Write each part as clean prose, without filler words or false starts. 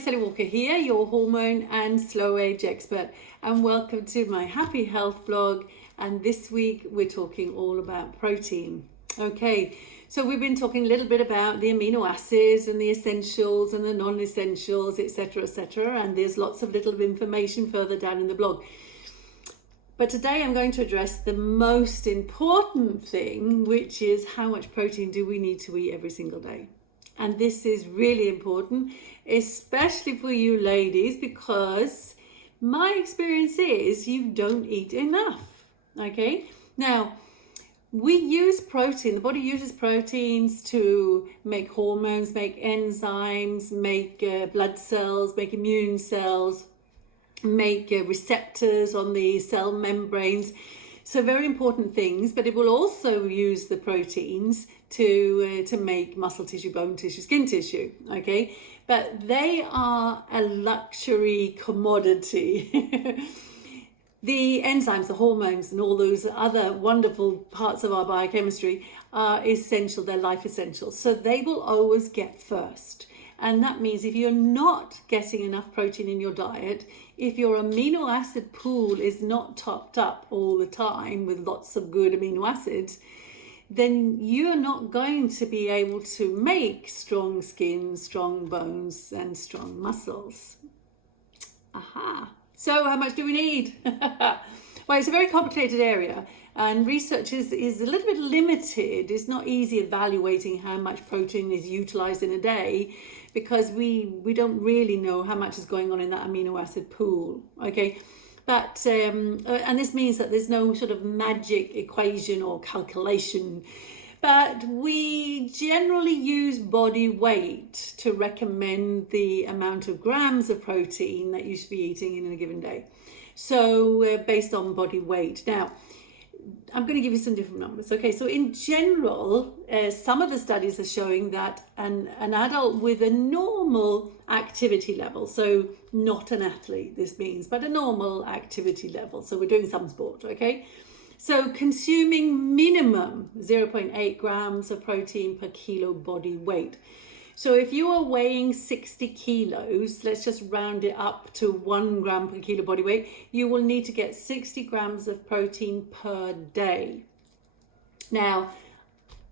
Sally Walker here, your hormone and slow age expert, and welcome to my Happy Health blog. And this week we're talking all about protein. Okay, so we've been talking a little bit about the amino acids and the essentials and the non-essentials, etc., etc. And there's lots of little information further down in the blog. But today I'm going to address the most important thing, which is how much protein do we need to eat every single day. And this is really important, especially for you ladies, because my experience is you don't eat enough. Okay, now we use protein, the body uses proteins to make hormones, make enzymes, make blood cells, make immune cells, make receptors on the cell membranes. So very important things, but it will also use the proteins to make muscle tissue, bone tissue, skin tissue, okay? But they are a luxury commodity. The enzymes, the hormones, and all those other wonderful parts of our biochemistry are essential, they're life essentials. So they will always get first. And that means if you're not getting enough protein in your diet, if your amino acid pool is not topped up all the time with lots of good amino acids, then you're not going to be able to make strong skin, strong bones, and strong muscles. Aha. So how much do we need? Well, it's a very complicated area, and research is a little bit limited. It's not easy evaluating how much protein is utilized in a day, because we don't really know how much is going on in that amino acid pool, okay? But, and this means that there's no sort of magic equation or calculation, but we generally use body weight to recommend the amount of grams of protein that you should be eating in a given day. So based on body weight. Now, I'm going to give you some different numbers. Okay, so in general, some of the studies are showing that an adult with a normal activity level, so not an athlete, this means, but a normal activity level, so we're doing some sport, okay? So consuming minimum 0.8 grams of protein per kilo body weight. So if you are weighing 60 kilos, let's just round it up to 1 gram per kilo body weight, you will need to get 60 grams of protein per day. Now,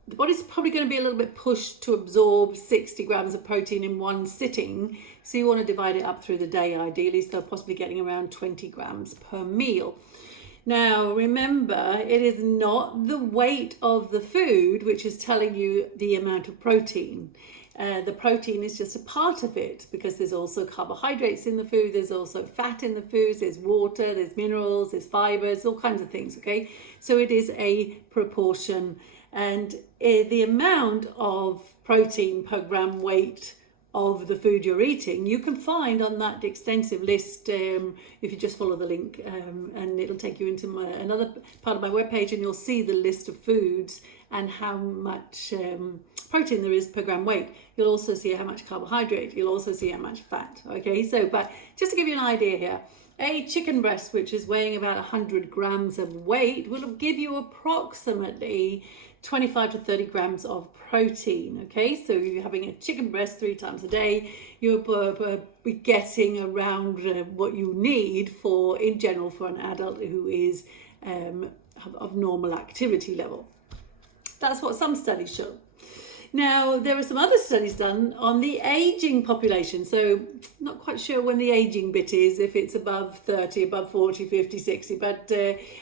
the body's probably going to be a little bit pushed to absorb 60 grams of protein in one sitting. So you want to divide it up through the day ideally, so possibly getting around 20 grams per meal. Now, remember, it is not the weight of the food which is telling you the amount of protein. The protein is just a part of it, because there's also carbohydrates in the food, there's also fat in the foods, there's water, there's minerals, there's fibers, all kinds of things, okay? So it is a proportion, and the amount of protein per gram weight of the food you're eating, you can find on that extensive list if you just follow the link, and it'll take you into another part of my webpage, and you'll see the list of foods and how much protein there is per gram weight. You'll also see how much carbohydrate, you'll also see how much fat, okay? So, but just to give you an idea here, a chicken breast, which is weighing about 100 grams of weight, will give you approximately 25 to 30 grams of protein, okay? So if you're having a chicken breast 3 times a day, you'll be getting around what you need for, in general, for an adult who is of normal activity level. That's what some studies show. Now, there are some other studies done on the aging population. So not quite sure when the aging bit is, if it's above 30, above 40, 50, 60. But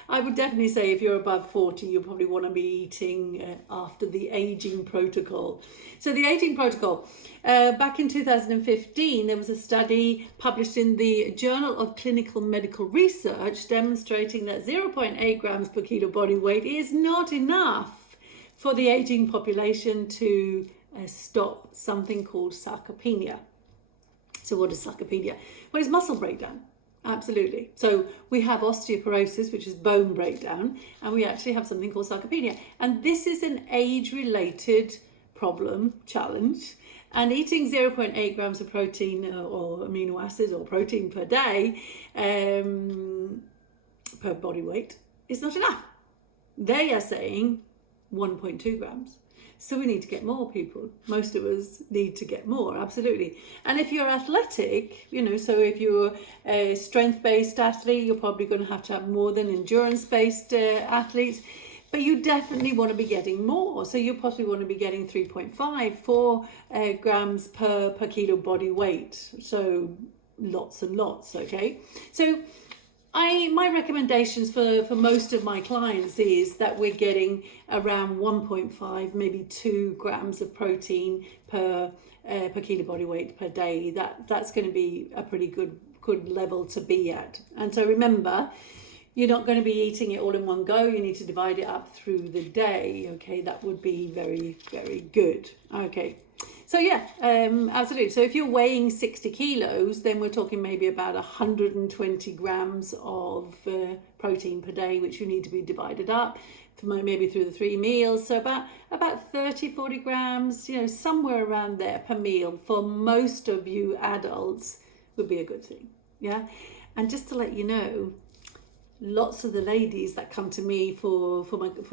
I would definitely say if you're above 40, you probably want to be eating after the aging protocol. So the aging protocol, back in 2015, there was a study published in the Journal of Clinical Medical Research demonstrating that 0.8 grams per kilo body weight is not enough for the aging population to stop something called sarcopenia. So what is sarcopenia? Well, it's muscle breakdown, absolutely. So we have osteoporosis, which is bone breakdown, and we actually have something called sarcopenia. And this is an age-related problem, challenge, and eating 0.8 grams of protein or amino acids or protein per day per body weight is not enough. They are saying 1.2 grams. So we need to get more people. Most of us need to get more, absolutely. And if you're athletic, so if you're a strength-based athlete, you're probably going to have more than endurance-based athletes. But you definitely want to be getting more. So you possibly want to be getting 3.5, 4 grams per kilo body weight. So lots and lots, okay? So my recommendations for most of my clients is that we're getting around 1.5, maybe 2 grams of protein per kilo body weight per day. That's going to be a pretty good level to be at. And so remember, you're not going to be eating it all in one go. You need to divide it up through the day. Okay, that would be very, very good. Okay. So yeah, absolutely. So if you're weighing 60 kilos, then we're talking maybe about 120 grams of protein per day, which you need to be divided up maybe through the 3 meals. So about 30, 40 grams, somewhere around there per meal for most of you adults would be a good thing. Yeah. And just to let you know, lots of the ladies that come to me for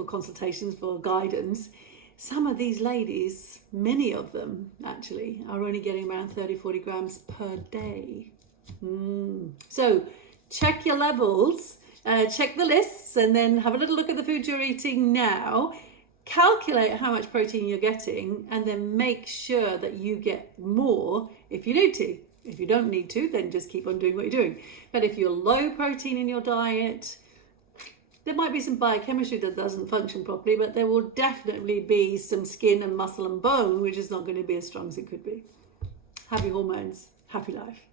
consultations, for guidance, some of these ladies, many of them actually, are only getting around 30, 40 grams per day. So check your levels, check the lists, and then have a little look at the food you're eating now. Calculate how much protein you're getting, and then make sure that you get more if you need to. If you don't need to, then just keep on doing what you're doing. But if you're low protein in your diet, there might be some biochemistry that doesn't function properly, but there will definitely be some skin and muscle and bone, which is not going to be as strong as it could be. Happy hormones, happy life.